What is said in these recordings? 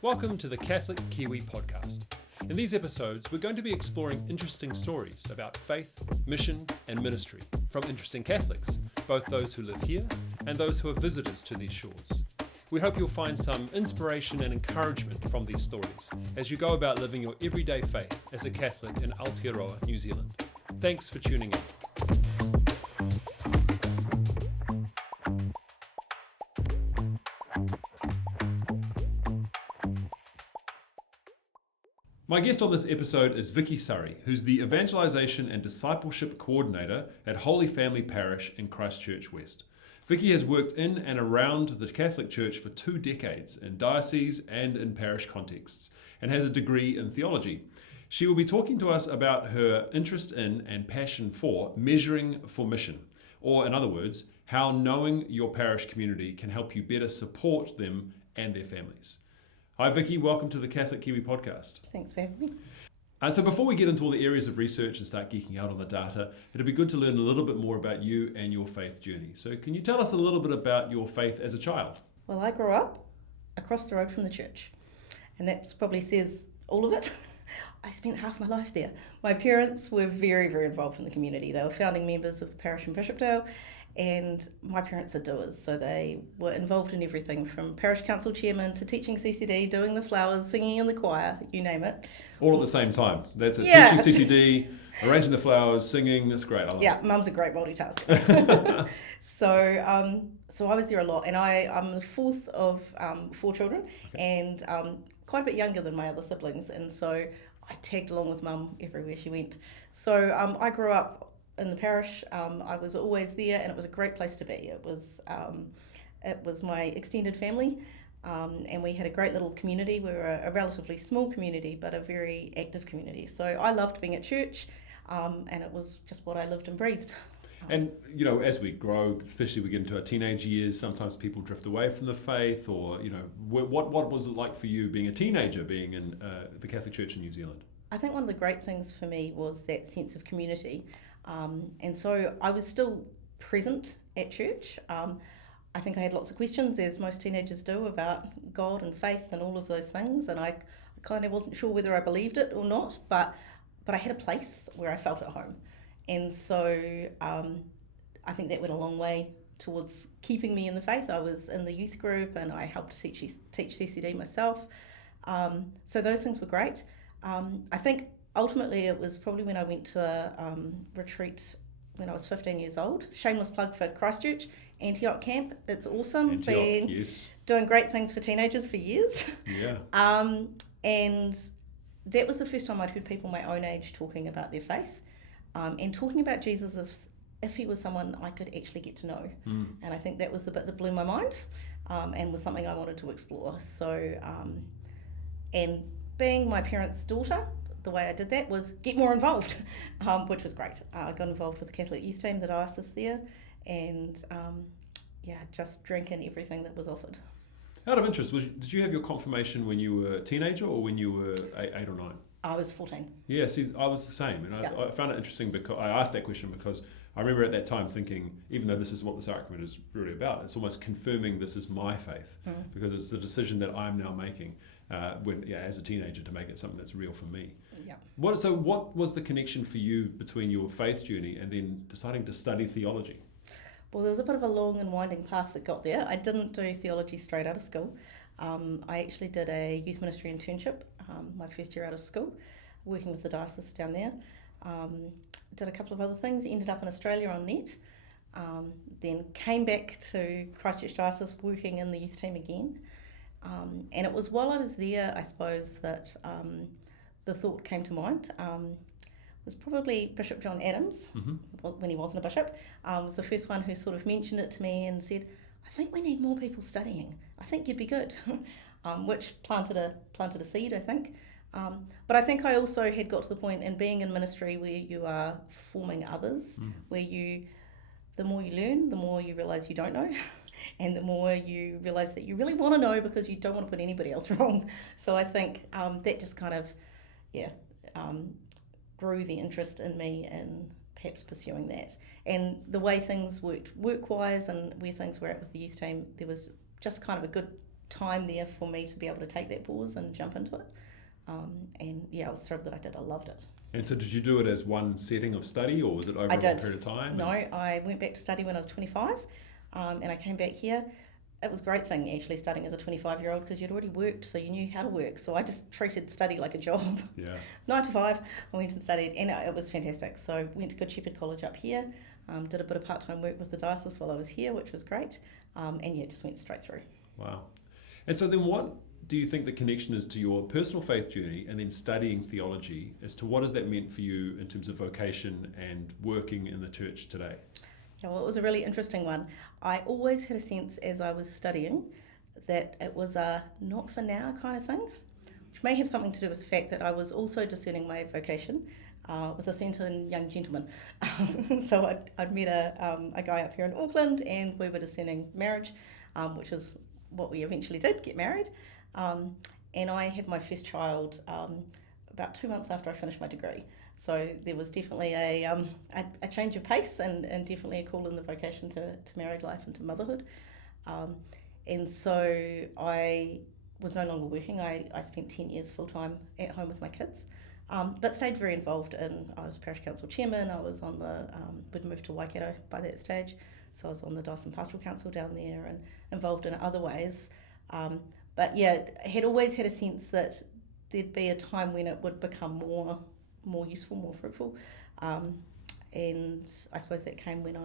Welcome to the Catholic Kiwi Podcast. In these episodes, we're going to be exploring interesting stories about faith, mission, and ministry from interesting Catholics, both those who live here and those who are visitors to these shores. We hope you'll find some inspiration and encouragement from these stories as you go about living your everyday faith as a Catholic in Aotearoa, New Zealand. Thanks for tuning in. My guest on this episode is Vicki Surrey, who's the Evangelisation and Discipleship Coordinator at Holy Family Parish in Christchurch West. Vicki has worked in and around the Catholic Church for 2 decades in diocese and in parish contexts, and has a degree in theology. She will be talking to us about her interest in and passion for measuring for mission, or in other words, how knowing your parish community can help you better support them and their families. Hi Vicki, welcome to the Catholic Kiwi Podcast. Thanks for having me. So before we get into all the areas of research and start geeking out on the data, it'd be good to learn a little bit more about you and your faith journey. So can you tell us a little bit about your faith as a child? Well, I grew up across the road from the church, and that probably says all of it. I spent half my life there. My parents were very, very involved in the community. They were founding members of the parish in Bishopdale, and my parents are doers, so they were involved in everything from parish council chairman to teaching CCD, doing the flowers, singing in the choir, you name it. All at the same time. That's it. Yeah. Teaching CCD, arranging the flowers, singing. That's great. I love Yeah, it. mum's a great multitasker. So I was there a lot, and I'm the fourth of 4 children, and quite a bit younger than my other siblings, and so I tagged along with mum everywhere she went. So I grew up in the parish. I was always there, and it was a great place to be. It was my extended family, and we had a great little community. We were a relatively small community, but a very active community. So I loved being at church, and it was just what I lived and breathed. And, you know, as we grow, especially we get into our teenage years, sometimes people drift away from the faith, or, you know, what was it like for you being a teenager, being in the Catholic Church in New Zealand? I think one of the great things for me was that sense of community. And so I was still present at church. I think I had lots of questions, as most teenagers do, about God and faith and all of those things, and I kind of wasn't sure whether I believed it or not, but I had a place where I felt at home. And so I think that went a long way towards keeping me in the faith. I was in the youth group, and I helped teach CCD myself. So those things were great. I think ultimately it was probably when I went to a retreat when I was 15 years old. Shameless plug for Christchurch, Antioch camp. It's awesome. Antioch, been yes. doing great things for teenagers for years. Yeah. And that was the first time I'd heard people my own age talking about their faith, and talking about Jesus as if he was someone I could actually get to know. And I think that was the bit that blew my mind, and was something I wanted to explore. So, and being my parents' daughter, the way I did that was get more involved, which was great. I got involved with the Catholic youth team, the diocese there, and just drank in everything that was offered. Out of interest, did you have your confirmation when you were a teenager or when you were 8 or 9? I was 14. Yeah, see, I was the same, and I found it interesting because I asked that question because I remember at that time thinking, even though this is what the sacrament is really about, it's almost confirming this is my faith, because it's the decision that I'm now making as a teenager to make it something that's real for me. Yeah. What was the connection for you between your faith journey and then deciding to study theology? Well, there was a bit of a long and winding path that got there. I didn't do theology straight out of school. I actually did a youth ministry internship my first year out of school, working with the diocese down there. Did a couple of other things, ended up in Australia on net, then came back to Christchurch Diocese working in the youth team again. And it was while I was there, I suppose, that the thought came to mind. Was probably Bishop John Adams, when he wasn't a bishop, was the first one who sort of mentioned it to me and said, I think we need more people studying. I think you'd be good, which planted a seed, I think. But I think I also had got to the point in being in ministry where you are forming others, where the more you learn, the more you realise you don't know, and the more you realise that you really want to know because you don't want to put anybody else wrong. So I think that just kind of, grew the interest in me in perhaps pursuing that. And the way things worked work-wise and where things were at with the youth team, there was just kind of a good time there for me to be able to take that pause and jump into it. And yeah, I was thrilled that I did. I loved it. And so did you do it as one setting of study, or was it over a long period of time? No, I went back to study when I was 25, and I came back here. It was a great thing actually studying as a 25-year-old because you'd already worked, so you knew how to work. So I just treated study like a job. Yeah. 9 to 5, I went and studied, and it was fantastic. So went to Good Shepherd College up here, did a bit of part-time work with the Diocese while I was here, which was great, and yeah, just went straight through. Wow. And so then what do you think the connection is to your personal faith journey and then studying theology as to what has that meant for you in terms of vocation and working in the church today? Yeah, well, it was a really interesting one. I always had a sense as I was studying that it was a not for now kind of thing, which may have something to do with the fact that I was also discerning my vocation with a certain young gentleman. So I'd met a guy up here in Auckland, and we were discerning marriage, which is what we eventually did, get married. And I had my first child about 2 months after I finished my degree. So there was definitely a change of pace and definitely a call in the vocation to married life and to motherhood. And so I was no longer working. I spent 10 years full-time at home with my kids, but stayed very involved I was parish council chairman. I was on we'd moved to Waikato by that stage, so I was on the Diocese Pastoral Council down there and involved in other ways. But yeah, I had always had a sense that there'd be a time when it would become more useful, more fruitful, and I suppose that came when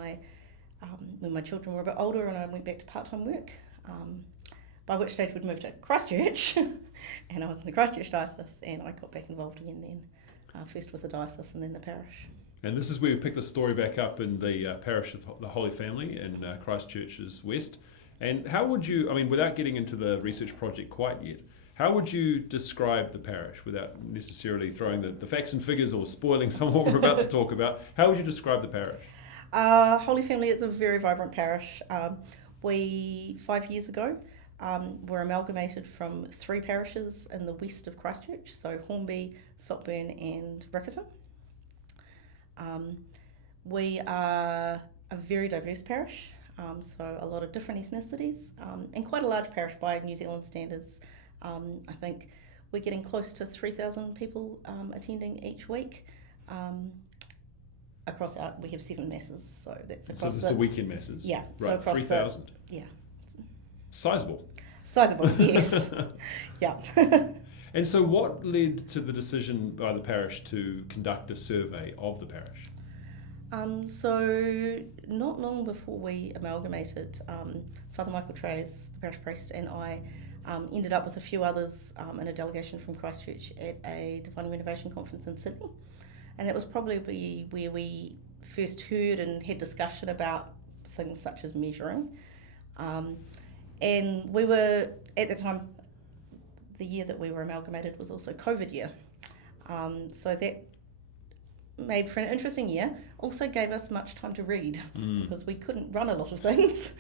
my children were a bit older and I went back to part-time work, by which stage we'd moved to Christchurch and I was in the Christchurch Diocese, and I got back involved again then, first with the Diocese and then the parish. And this is where we pick the story back up in the parish of the Holy Family in Christchurch's West. And how would you, without getting into the research project quite yet, how would you describe the parish without necessarily throwing the facts and figures or spoiling some of what we're about to talk about? How would you describe the parish? Holy Family is a very vibrant parish. We, 5 years ago, were amalgamated from 3 parishes in the west of Christchurch, so Hornby, Saltburn and Riccarton. We are a very diverse parish, so a lot of different ethnicities, and quite a large parish by New Zealand standards. I think we're getting close to 3,000 people attending each week. We have 7 masses, so that's across. So this is the weekend masses? Yeah. Right, so across 3,000? Yeah. Sizable, yes. Yeah. And so what led to the decision by the parish to conduct a survey of the parish? So not long before we amalgamated, Father Michael Trays, the parish priest, and I ended up with a few others in a delegation from Christchurch at a Divine Renovation conference in Sydney. And that was probably where we first heard and had discussion about things such as measuring. And we were, at the time, the year that we were amalgamated was also COVID year. So that made for an interesting year. Also gave us much time to read because we couldn't run a lot of things.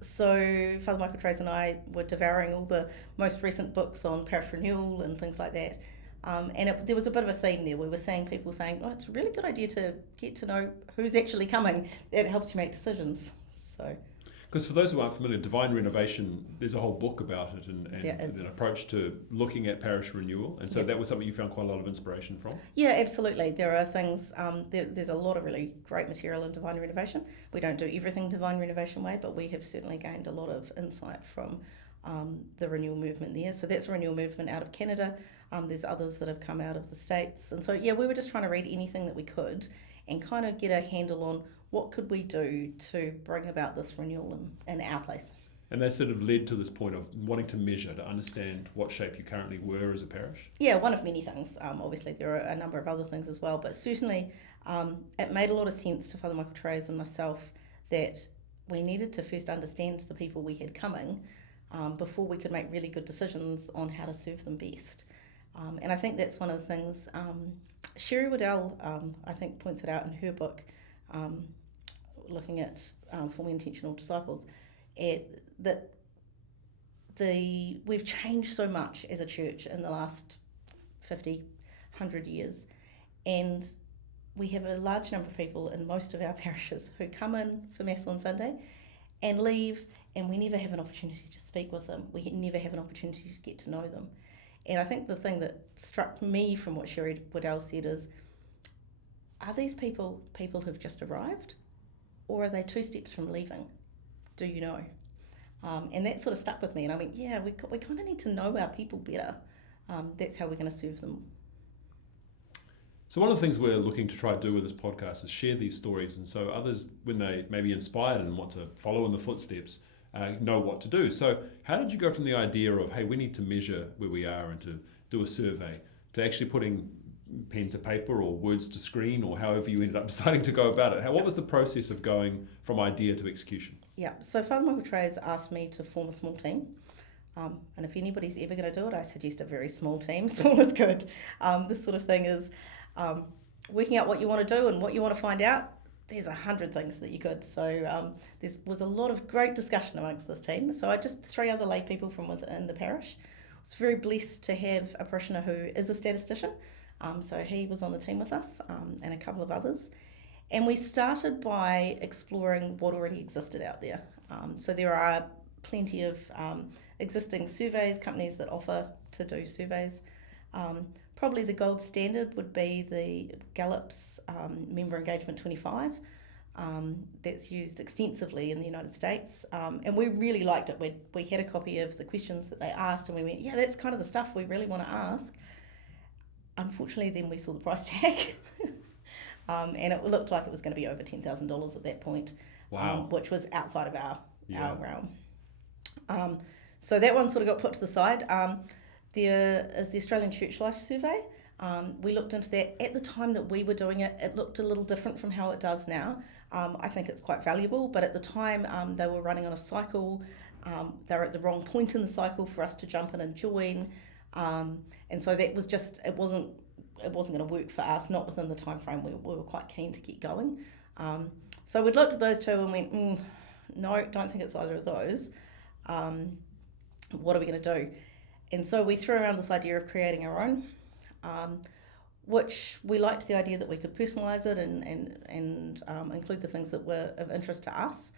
So Father Michael Trays and I were devouring all the most recent books on parish renewal and things like that. And there was a bit of a theme there. We were seeing people saying, it's a really good idea to get to know who's actually coming. It helps you make decisions. So, because for those who aren't familiar, Divine Renovation, there's a whole book about it and an approach to looking at parish renewal. And so that was something you found quite a lot of inspiration from? Yeah, absolutely. There are things, there's a lot of really great material in Divine Renovation. We don't do everything Divine Renovation way, but we have certainly gained a lot of insight from the renewal movement there. So that's a renewal movement out of Canada. There's others that have come out of the States. And so, we were just trying to read anything that we could and kind of get a handle on what could we do to bring about this renewal in our place. And that sort of led to this point of wanting to measure, to understand what shape you currently were as a parish? Yeah, one of many things. Obviously, there are a number of other things as well, but certainly it made a lot of sense to Father Michael Trays and myself that we needed to first understand the people we had coming before we could make really good decisions on how to serve them best. And I think that's one of the things Sherry Waddell, I think, points it out in her book, looking at forming intentional disciples, that we've changed so much as a church in the last 50, 100 years, and we have a large number of people in most of our parishes who come in for Mass on Sunday and leave and we never have an opportunity to speak with them. We never have an opportunity to get to know them. And I think the thing that struck me from what Sherry Waddell said is, are these people who've just arrived, or are they 2 steps from leaving? Do you know? And that sort of stuck with me, and I went, yeah, we kind of need to know our people better. That's how we're going to serve them. So one of the things we're looking to try to do with this podcast is share these stories, and so others, when they may be inspired and want to follow in the footsteps, know what to do. So how did you go from the idea of, hey, we need to measure where we are and to do a survey, to actually putting pen to paper or words to screen, or however you ended up deciding to go about it? What was the process of going from idea to execution? Yeah, so Father Michael Trays asked me to form a small team. And if anybody's ever going to do it, I suggest a very small team. Small is good. This sort of thing is working out what you want to do and what you want to find out. There's 100 things that you could. So there was a lot of great discussion amongst this team. So I just 3 other lay people from within the parish. I was very blessed to have a parishioner who is a statistician. So he was on the team with us, and a couple of others. And we started by exploring what already existed out there. So there are plenty of existing surveys, companies that offer to do surveys. Probably the gold standard would be the Gallup's Member Engagement 25. That's used extensively in the United States. And we really liked it. We had a copy of the questions that they asked, and we went, yeah, that's kind of the stuff we really want to ask. Unfortunately, then we saw the price tag. And it looked like it was going to be over $10,000 at that point. Wow. Which was outside of our realm. So that one sort of got put to the side. There is the Australian Church Life Survey. We looked into that. At the time that we were doing it, it looked a little different from how it does now. I think it's quite valuable, but at the time they were running on a cycle. They were at the wrong point in the cycle for us to jump in and join. And so that was just, it wasn't going to work for us, not within the time frame we were quite keen to get going. So we'd looked at those 2 and went, no, don't think it's either of those. What are we going to do? And so we threw around this idea of creating our own, which we liked the idea that we could personalise it and include the things that were of interest to us.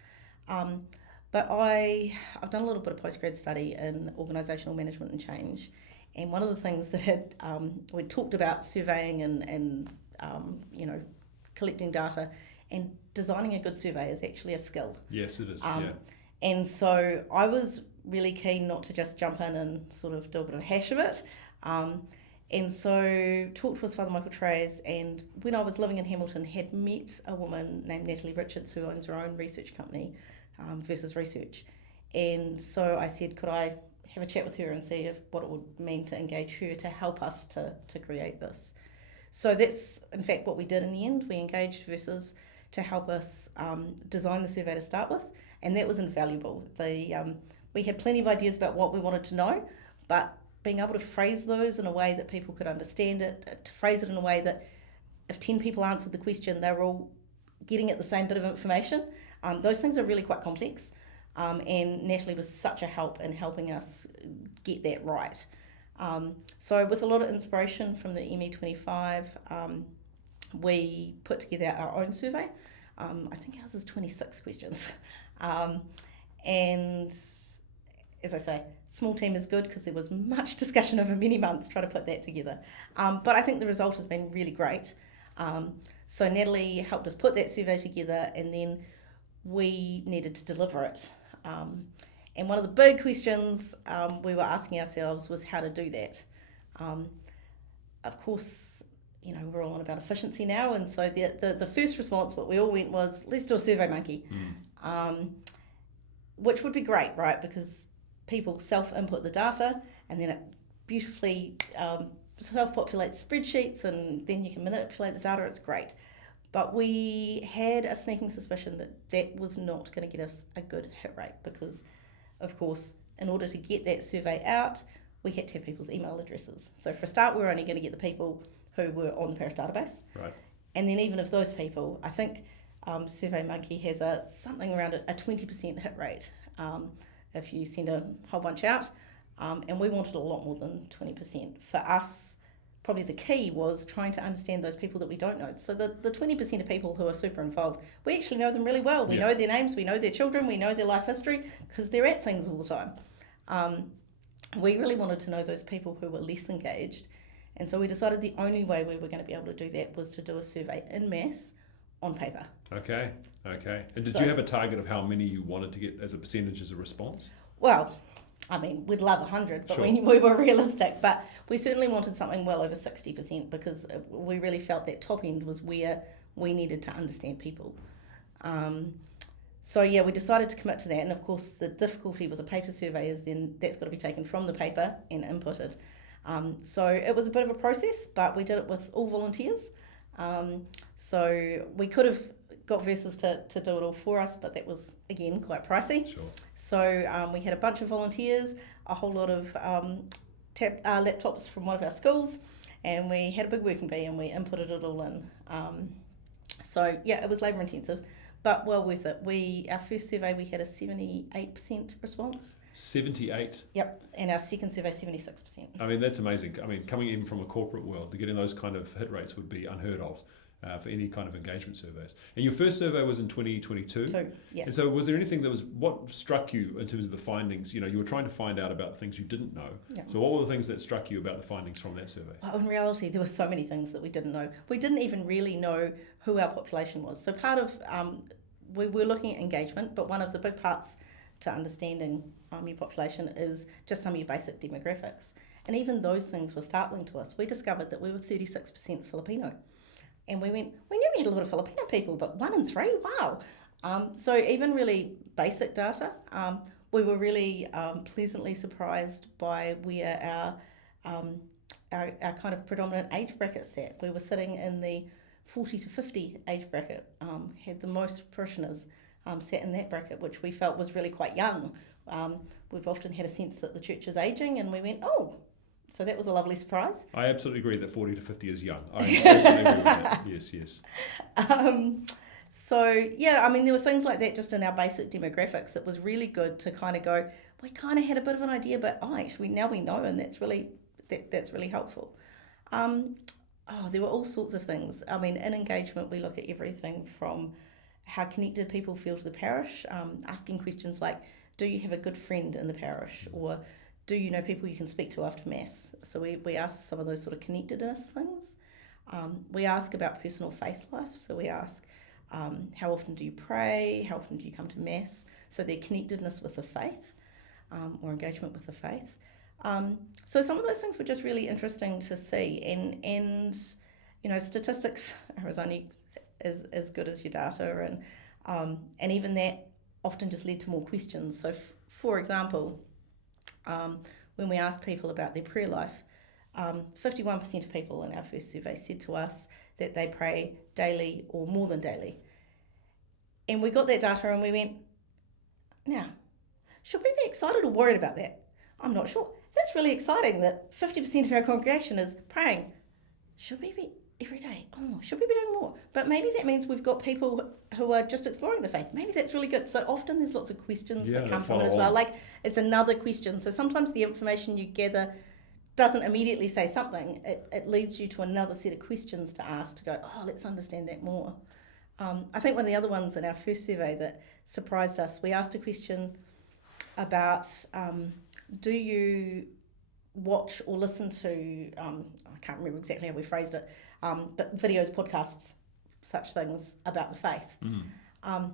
But I've done a little bit of postgrad study in organisational management and change, and one of the things that we talked about surveying and collecting data, and designing a good survey is actually a skill. Yes, it is. And so I was really keen not to just jump in and sort of do a bit of a hash of it. And so talked with Father Michael Trays, and when I was living in Hamilton, had met a woman named Natalie Richards who owns her own research company, Versus Research. And so I said, could I have a chat with her and see what it would mean to engage her to help us to create this. So that's in fact what we did in the end. We engaged Versus to help us design the survey to start with, and that was invaluable. We had plenty of ideas about what we wanted to know, but being able to phrase those in a way that people could understand it, to phrase it in a way that if 10 people answered the question, they were all getting at the same bit of information. Those things are really quite complex, and Natalie was such a help in helping us get that right. So with a lot of inspiration from the ME25, we put together our own survey. I think ours is 26 questions. And as I say, small team is good because there was much discussion over many months trying to put that together. But I think the result has been really great. So Natalie helped us put that survey together, and then we needed to deliver it. And one of the big questions we were asking ourselves was how to do that. Of course, we're all on about efficiency now, and so the first response, what we all went was, let's do a Survey Monkey, which would be great, right? Because people self-input the data, and then it beautifully self-populates spreadsheets, and then you can manipulate the data. It's great. But we had a sneaking suspicion that was not going to get us a good hit rate because, of course, in order to get that survey out, we had to have people's email addresses. So for a start, we were only going to get the people who were on the parish database. Right. And then even of those people, I think SurveyMonkey has something around a 20% hit rate if you send a whole bunch out. And we wanted a lot more than 20%. For us, probably the key was trying to understand those people that we don't know. So the 20% of people who are super involved, we actually know them really well. We know their names, we know their children, we know their life history, because they're at things all the time. We really wanted to know those people who were less engaged. And so we decided the only way we were going to be able to do that was to do a survey in mass on paper. Okay. And did you have a target of how many you wanted to get as a percentage as a response? Well, I mean, we'd love 100, but Sure. we were realistic. But we certainly wanted something well over 60% because we really felt that top end was where we needed to understand people. So we decided to commit to that. And of course, the difficulty with a paper survey is then that's got to be taken from the paper and inputted. So it was a bit of a process, but we did it with all volunteers. So we could have got Versus to do it all for us, but that was, again, quite pricey. Sure. So we had a bunch of volunteers, a whole lot of laptops from one of our schools, and we had a big working bee and we inputted it all in. It was labour intensive, but well worth it. Our first survey, we had a 78% response. 78? Yep, and our second survey, 76%. I mean, that's amazing. I mean, coming in from a corporate world, to get in those kind of hit rates would be unheard of for any kind of engagement surveys. And your first survey was in 2022? Yes. And so was there anything what struck you in terms of the findings? You know, you were trying to find out about things you didn't know. Yep. So what were the things that struck you about the findings from that survey? Well, in reality, there were so many things that we didn't know. We didn't even really know who our population was. So part of, we were looking at engagement, but one of the big parts to understanding your population is just some of your basic demographics. And even those things were startling to us. We discovered that we were 36% Filipino. And we knew we had a lot of Filipino people, but 1 in 3, wow. So even really basic data, we were really pleasantly surprised by where our kind of predominant age bracket sat. We were sitting in the 40 to 50 age bracket, had the most parishioners sat in that bracket, which we felt was really quite young. We've often had a sense that the church is ageing, and we went, oh, so that was a lovely surprise. I absolutely agree that 40 to 50 is young. I absolutely agree with that. Yes. There were things like that just in our basic demographics that was really good to kind of go, we kind of had a bit of an idea, but actually now we know, and that's really helpful. There were all sorts of things. I mean, in engagement, we look at everything from how connected people feel to the parish, asking questions like, do you have a good friend in the parish? Or do you know people you can speak to after Mass? So we ask some of those sort of connectedness things. We ask about personal faith life. So we ask, how often do you pray? How often do you come to Mass? So their connectedness with the faith, or engagement with the faith. So some of those things were just really interesting to see. And statistics are only as good as your data. And even that often just led to more questions. So for example, when we asked people about their prayer life, 51% of people in our first survey said to us that they pray daily or more than daily. And we got that data and we went, now, should we be excited or worried about that? I'm not sure. That's really exciting that 50% of our congregation is praying. Should we be every day? Oh, should we be doing more? But maybe that means we've got people who are just exploring the faith. Maybe that's really good. So often there's lots of questions that come from it as well. Like, it's another question. So sometimes the information you gather doesn't immediately say something. It leads you to another set of questions to ask to go, oh, let's understand that more. I think one of the other ones in our first survey that surprised us, we asked a question about do you watch or listen to, I can't remember exactly how we phrased it, but videos, podcasts, such things about the faith. And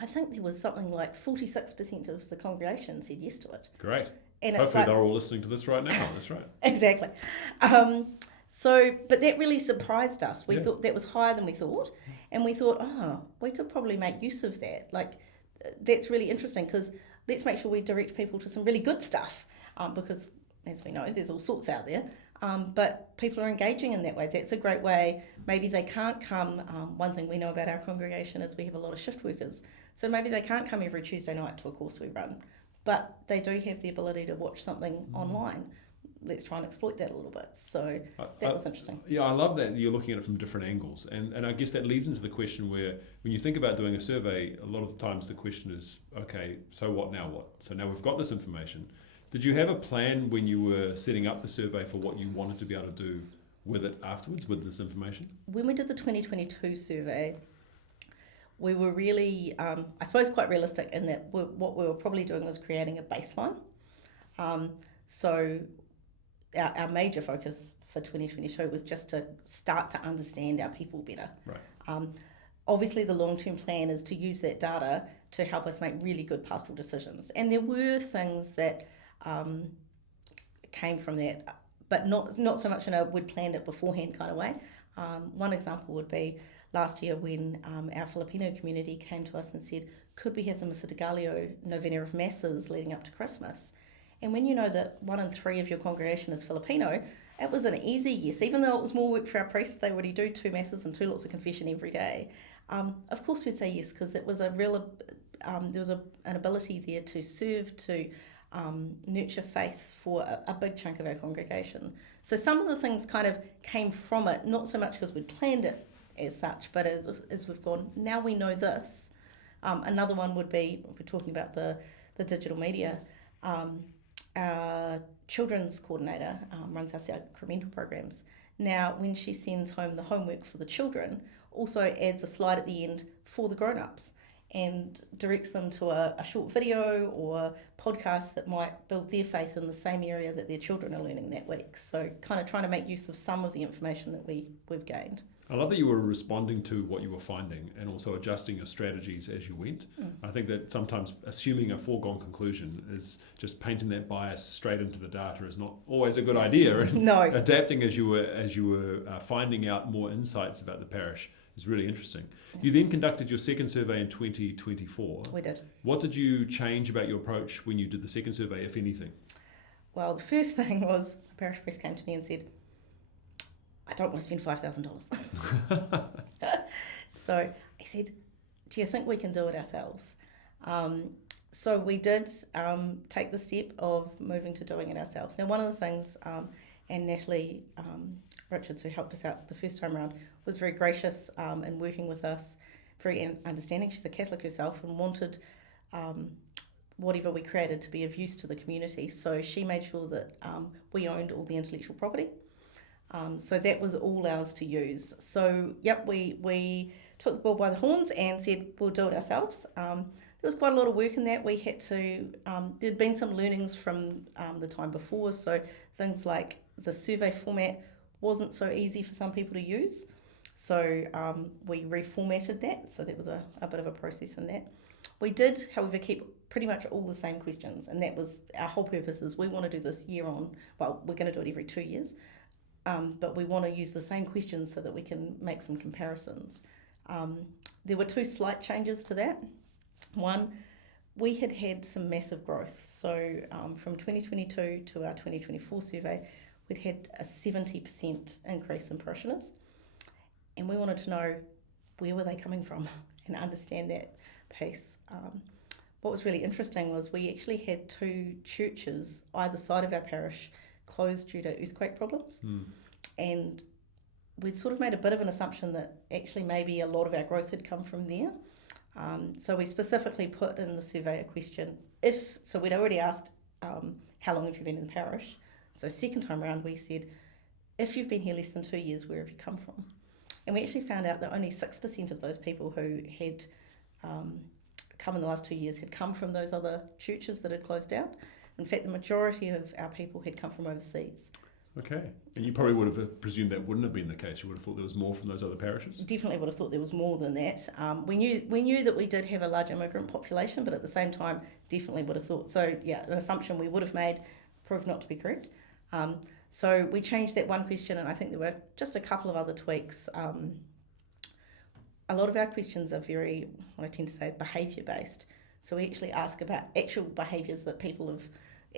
I think there was something like 46% of the congregation said yes to it. Great. And hopefully they're all listening to this right now. That's right. Exactly. But that really surprised us. We thought that was higher than we thought. And we thought, we could probably make use of that. Like, that's really interesting because let's make sure we direct people to some really good stuff because, as we know, there's all sorts out there. But people are engaging in that way. That's a great way. Maybe they can't come. One thing we know about our congregation is we have a lot of shift workers. So maybe they can't come every Tuesday night to a course we run. But they do have the ability to watch something online. Let's try and exploit that a little bit. So that was interesting. Yeah, I love that you're looking at it from different angles. And I guess that leads into the question where when you think about doing a survey, a lot of the times the question is, okay, so what now what? So now we've got this information. Did you have a plan when you were setting up the survey for what you wanted to be able to do with it afterwards, with this information? When we did the 2022 survey, we were really, I suppose, quite realistic in that what we were probably doing was creating a baseline. So our major focus for 2022 was just to start to understand our people better. Right. Obviously, the long-term plan is to use that data to help us make really good pastoral decisions. And there were things that came from that, but not so much in a we'd planned it beforehand kind of way. One example would be last year when our Filipino community came to us and said, could we have the Missa de Gallo novena of masses leading up to Christmas? And when you know that 1 in 3 of your congregation is Filipino, it was an easy yes. Even though it was more work for our priests, they already do 2 masses and 2 lots of confession every day. Of course we'd say yes, because it was a real, there was an ability there to serve, to nurture faith for a big chunk of our congregation. So some of the things kind of came from it, not so much because we'd planned it as such, but as we've gone, now we know this. Another one would be, we're talking about the digital media, our children's coordinator runs our sacramental programs. Now, when she sends home the homework for the children, also adds a slide at the end for the grown-ups and directs them to a short video or podcast that might build their faith in the same area that their children are learning that week. So kind of trying to make use of some of the information that we've gained. I love that you were responding to what you were finding and also adjusting your strategies as you went. I think that sometimes assuming a foregone conclusion is just painting that bias straight into the data is not always a good idea. And no. Adapting as you were finding out more insights about the parish is really interesting. You then conducted your second survey in 2024. We did. What did you change about your approach when you did the second survey, if anything? Well, the first thing was a parish priest came to me and said, I don't want to spend $5,000. So I said, do you think we can do it ourselves? So we did take the step of moving to doing it ourselves. Now, one of the things, and Natalie Richards, who helped us out the first time around, was very gracious in working with us, very understanding. She's a Catholic herself and wanted whatever we created to be of use to the community. So she made sure that we owned all the intellectual property. So that was all ours to use. So, yep, we took the bull by the horns and said, we'll do it ourselves. There was quite a lot of work in that. We had to, there'd been some learnings from the time before. So things like the survey format wasn't so easy for some people to use. So we reformatted that. So that was a bit of a process in that. We did, however, keep pretty much all the same questions. And that was our whole purpose is we want to do this year on, well, we're going to do it every 2 years. But we want to use the same questions so that we can make some comparisons. There were 2 slight changes to that. One, we had some massive growth. So from 2022 to our 2024 survey, we'd had a 70% increase in parishioners. And we wanted to know where were they coming from and understand that piece. What was really interesting was we actually had 2 churches either side of our parish closed due to earthquake problems. And we'd sort of made a bit of an assumption that actually maybe a lot of our growth had come from there. So we specifically put in the survey a question, so we'd already asked how long have you been in the parish? So second time around we said, if you've been here less than 2 years, where have you come from? And we actually found out that only 6% of those people who had come in the last 2 years had come from those other churches that had closed down. In fact, the majority of our people had come from overseas. Okay. And you probably would have presumed that wouldn't have been the case. You would have thought there was more from those other parishes? Definitely would have thought there was more than that. We knew that we did have a large immigrant population, but at the same time, definitely would have thought. So, yeah, an assumption we would have made proved not to be correct. So we changed that one question, and I think there were just a couple of other tweaks. A lot of our questions are very, what I tend to say, behaviour-based. So we actually ask about actual behaviours that people have,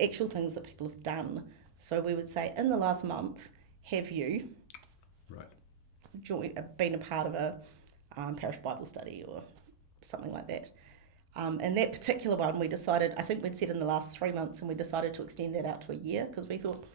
actual things that people have done. So we would say, in the last month, have you been a part of a parish Bible study or something like that? And that particular one, we decided, I think we'd said in the last 3 months, and we decided to extend that out to a year because we thought,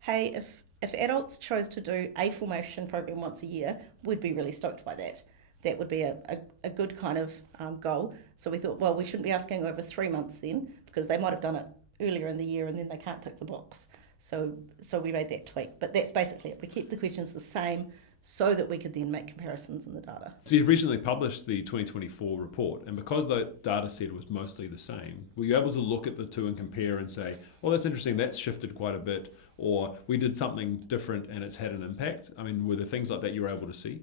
hey, if adults chose to do a formation program once a year, we'd be really stoked by that. That would be a good kind of goal. So we thought, well, we shouldn't be asking over 3 months then, because they might have done it earlier in the year and then they can't tick the box. So we made that tweak. But that's basically it. We keep the questions the same so that we could then make comparisons in the data. So you've recently published the 2024 report, and because the data set was mostly the same, were you able to look at the two and compare and say, well, that's interesting, that's shifted quite a bit, or we did something different and it's had an impact? I mean, were there things like that you were able to see?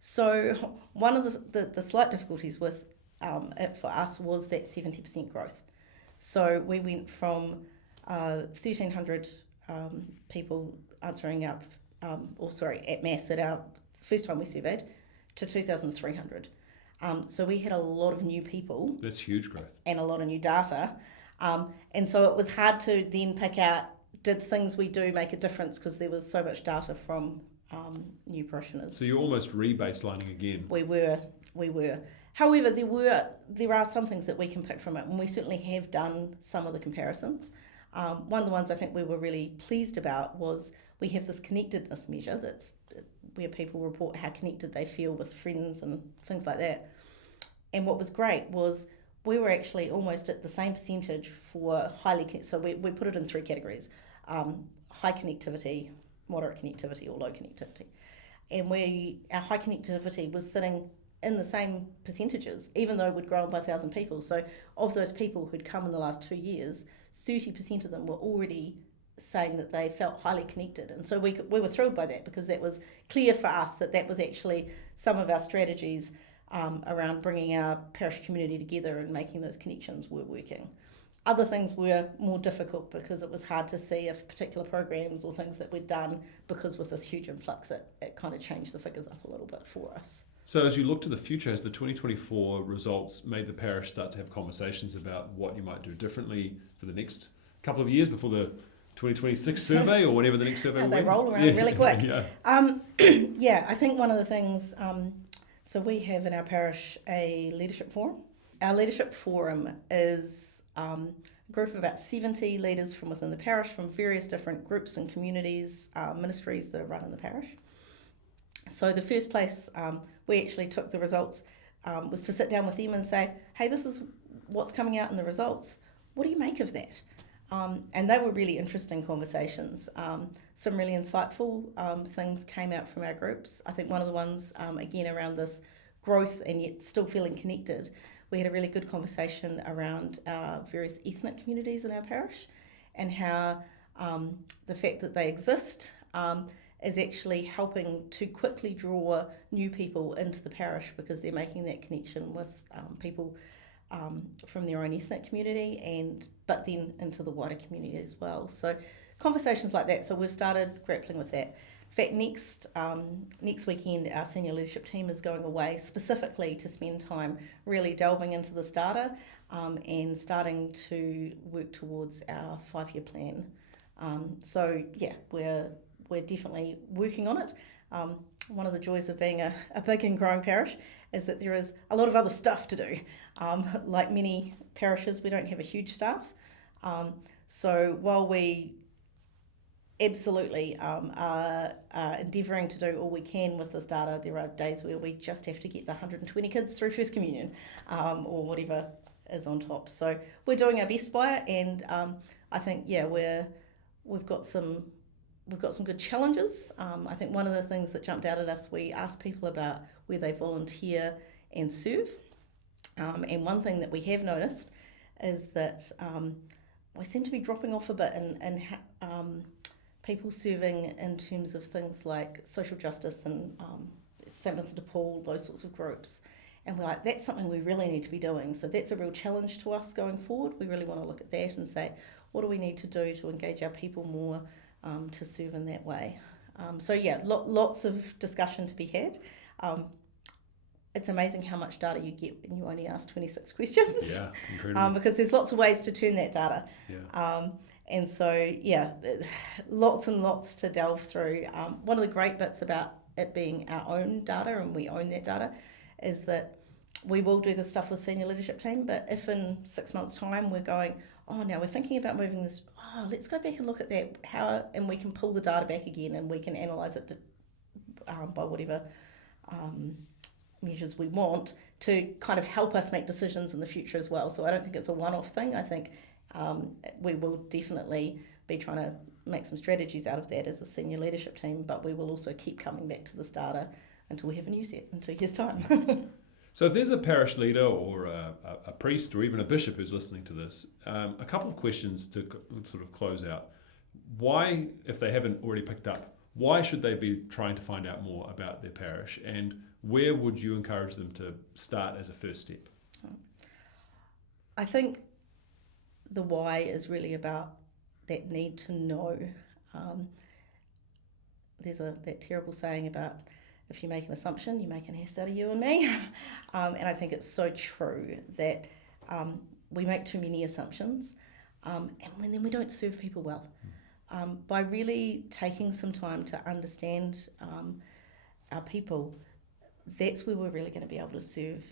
So one of the slight difficulties with it for us was that 70% growth. So we went from 1,300 people answering out, at Mass at our first time we surveyed, to 2,300. So we had a lot of new people. That's huge growth. And a lot of new data. And so it was hard to then pick out, did things we do make a difference, because there was so much data from new parishioners. So you're almost re-baselining again. We were. However, there are some things that we can pick from it, and we certainly have done some of the comparisons. One of the ones I think we were really pleased about was we have this connectedness measure that's where people report how connected they feel with friends and things like that. And what was great was we were actually almost at the same percentage for so we put it in 3 categories: high connectivity, moderate connectivity, or low connectivity. And our high connectivity was sitting in the same percentages, even though we'd grown by 1,000 people. So of those people who'd come in the last 2 years, 30% of them were already saying that they felt highly connected. And so we were thrilled by that, because that was clear for us that was actually some of our strategies around bringing our parish community together and making those connections were working. Other things were more difficult because it was hard to see if particular programs or things that we'd done, because with this huge influx, it kind of changed the figures up a little bit for us. So as you look to the future, has the 2024 results made the parish start to have conversations about what you might do differently for the next couple of years before the 2026 survey or whenever the next survey will be? They roll around really quick. Yeah. I think one of the things, so we have in our parish a leadership forum. Our leadership forum is a group of about 70 leaders from within the parish, from various different groups and communities, ministries that are run in the parish. So the first place we actually took the results was to sit down with them and say, hey, this is what's coming out in the results. What do you make of that? And they were really interesting conversations. Some really insightful things came out from our groups. I think one of the ones, again, around this growth and yet still feeling connected, we had a really good conversation around our various ethnic communities in our parish, and how the fact that they exist is actually helping to quickly draw new people into the parish, because they're making that connection with people from their own ethnic community, but then into the wider community as well. So conversations like that. So we've started grappling with that. In fact, next weekend our senior leadership team is going away specifically to spend time really delving into this data and starting to work towards our 5-year plan. So yeah, we're definitely working on it. One of the joys of being a big and growing parish is that there is a lot of other stuff to do. Like many parishes, we don't have a huge staff. So while we absolutely are endeavouring to do all we can with this data, there are days where we just have to get the 120 kids through First Communion or whatever is on top. So we're doing our best by it, and I think, we've got some good challenges. I think one of the things that jumped out at us, we asked people about where they volunteer and serve. And one thing that we have noticed is that we seem to be dropping off a bit in people serving in terms of things like social justice and St Vincent de Paul, those sorts of groups. And we're like, that's something we really need to be doing. So that's a real challenge to us going forward. We really want to look at that and say, what do we need to do to engage our people more to serve in that way? Lots of discussion to be had. It's amazing how much data you get when you only ask 26 questions. Yeah, incredible. Because there's lots of ways to turn that data. Yeah. And so, lots and lots to delve through. One of the great bits about it being our own data, and we own that data, is that we will do this stuff with senior leadership team, but if in 6 months' time we're going, now we're thinking about moving this, let's go back and look at that, and we can pull the data back again, and we can analyse it by whatever measures we want to kind of help us make decisions in the future as well. So I don't think it's a one-off thing. I think we will definitely be trying to make some strategies out of that as a senior leadership team, but we will also keep coming back to this data until we have a new set in 2 years' time. So if there's a parish leader or a priest or even a bishop who's listening to this, a couple of questions to sort of close out. Why, if they haven't already picked up, why should they be trying to find out more about their parish, and where would you encourage them to start as a first step? I think the why is really about that need to know. There's that terrible saying about if you make an assumption, you make an ass out of you and me. And I think it's so true that we make too many assumptions and then we don't serve people well. By really taking some time to understand our people, that's where we're really going to be able to serve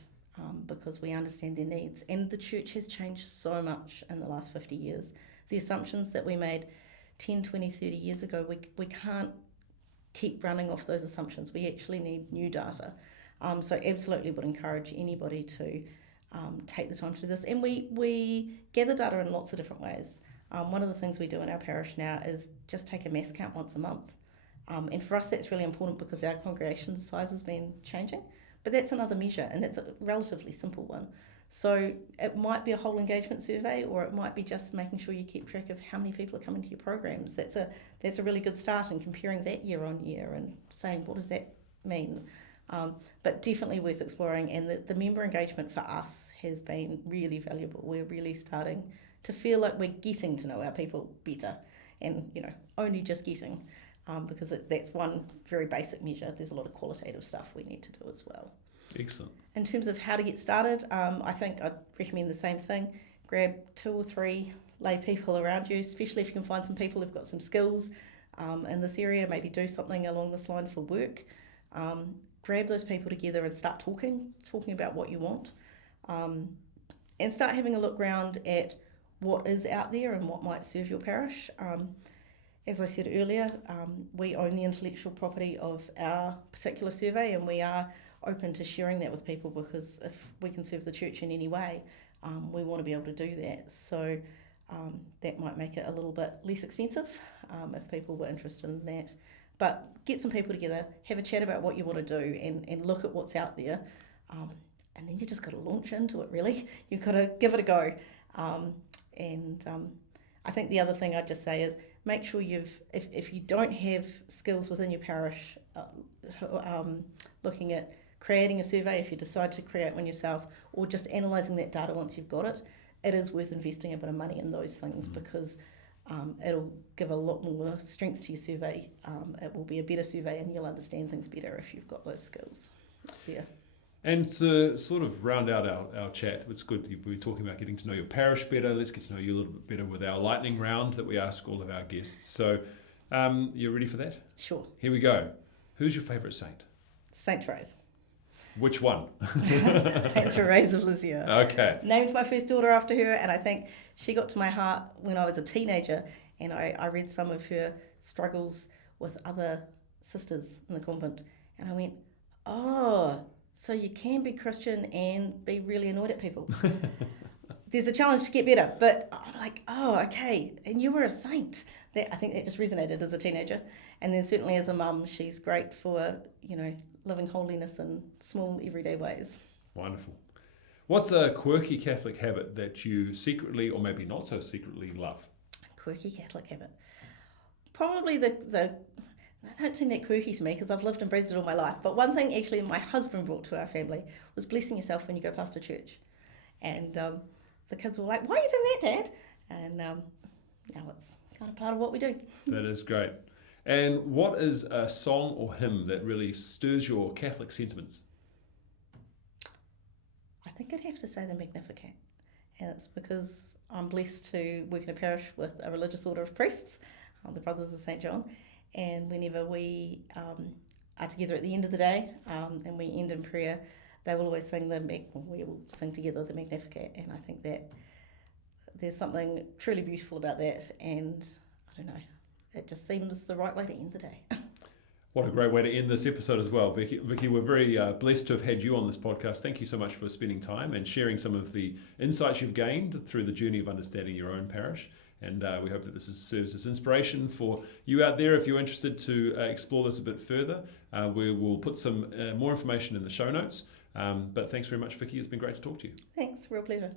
because we understand their needs. And the church has changed so much in the last 50 years. The assumptions that we made 10, 20, 30 years ago, we can't keep running off those assumptions. We actually need new data. So absolutely would encourage anybody to take the time to do this. And we gather data in lots of different ways. One of the things we do in our parish now is just take a mass count once a month. And for us that's really important because our congregation size has been changing. But that's another measure, and that's a relatively simple one. So it might be a whole engagement survey, or it might be just making sure you keep track of how many people are coming to your programs. That's a really good start in comparing that year on year and saying, what does that mean? But definitely worth exploring, and the member engagement for us has been really valuable. We're really starting to feel like we're getting to know our people better, and only just getting, because that's one very basic measure. There's a lot of qualitative stuff we need to do as well. Excellent. In terms of how to get started, I think I'd recommend the same thing. Grab 2 or 3 lay people around you, especially if you can find some people who've got some skills in this area, maybe do something along this line for work. Grab those people together and start talking about what you want, and start having a look round at what is out there and what might serve your parish. As I said earlier, we own the intellectual property of our particular survey, and we are open to sharing that with people, because if we can serve the church in any way, we want to be able to do that. So that might make it a little bit less expensive if people were interested in that. But get some people together, have a chat about what you want to do, and look at what's out there. And then you just got to launch into it, really. You've got to give it a go. I think the other thing I'd just say is make sure if you don't have skills within your parish, looking at creating a survey, if you decide to create one yourself, or just analysing that data once you've got it, it is worth investing a bit of money in those things, because it'll give a lot more strength to your survey. It will be a better survey, and you'll understand things better if you've got those skills. Yeah. And to sort of round out our chat, it's good to be talking about getting to know your parish better. Let's get to know you a little bit better with our lightning round that we ask all of our guests. So you ready for that? Sure. Here we go. Who's your favourite saint? Saint Therese. Which one? Saint Therese of Lisieux. Okay. Named my first daughter after her, and I think she got to my heart when I was a teenager, and I read some of her struggles with other sisters in the convent, and I went, oh, so you can be Christian and be really annoyed at people. There's a challenge to get better, but I'm like, oh, okay, and you were a saint. I think that just resonated as a teenager. And then certainly as a mum, she's great for, living holiness in small everyday ways. Wonderful. What's a quirky Catholic habit that you secretly, or maybe not so secretly, love? A quirky Catholic habit? Probably I don't seem that quirky to me because I've lived and breathed it all my life. But one thing actually my husband brought to our family was blessing yourself when you go past a church. And the kids were like, why are you doing that, Dad? And now it's kind of part of what we do. That is great. And what is a song or hymn that really stirs your Catholic sentiments? I think I'd have to say the Magnificat. And it's because I'm blessed to work in a parish with a religious order of priests, the Brothers of St. John. And whenever we are together at the end of the day and we end in prayer, they will always sing we will sing together the Magnificat. And I think that there's something truly beautiful about that. And I don't know, it just seems the right way to end the day. What a great way to end this episode as well, Vicki. Vicki, we're very blessed to have had you on this podcast. Thank you so much for spending time and sharing some of the insights you've gained through the journey of understanding your own parish. And we hope that this serves as inspiration for you out there if you're interested to explore this a bit further. We will put some more information in the show notes. But thanks very much, Vicki. It's been great to talk to you. Thanks, real pleasure.